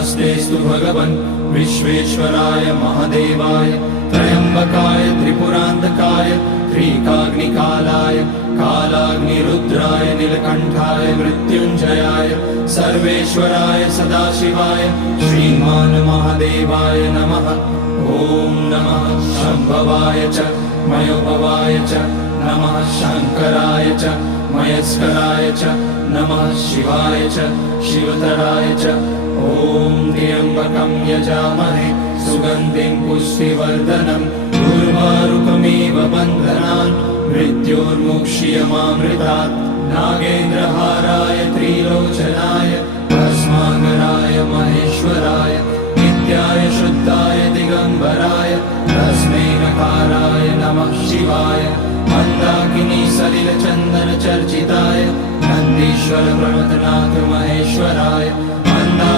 नमस्तेस्तु भगवन् विश्वेश्वराय महादेवाय त्र्यम्बकाय त्रिपुरान्तकाय त्रिकाग्निकालाय कालाग्निरुद्राय नीलकण्ठाय मृत्युञ्जयाय सर्वेश्वराय सदाशिवाय श्रीमान् महादेवाय नमः। ॐ नमः शम्भवाय च मयोभवाय च नमः शङ्कराय च मयस्कराय च नमः शिवाय च शिवतराय च। ॐ त्र्यम्बकं यजामहे सुगन्धिं पुष्टिवर्धनम् उर्वारुकमिव बन्धनान् मृत्योर्मुक्ष्यमामृतात्। नागेन्द्रहाराय त्रिलोचनाय भस्माकराय महेश्वराय नित्याय शुद्धाय दिगम्बराय तस्मै नकाराय नमः शिवाय। मन्दाकिनी सलिलचन्दन चर्चिताय नन्दीश्वर प्रमथनाथ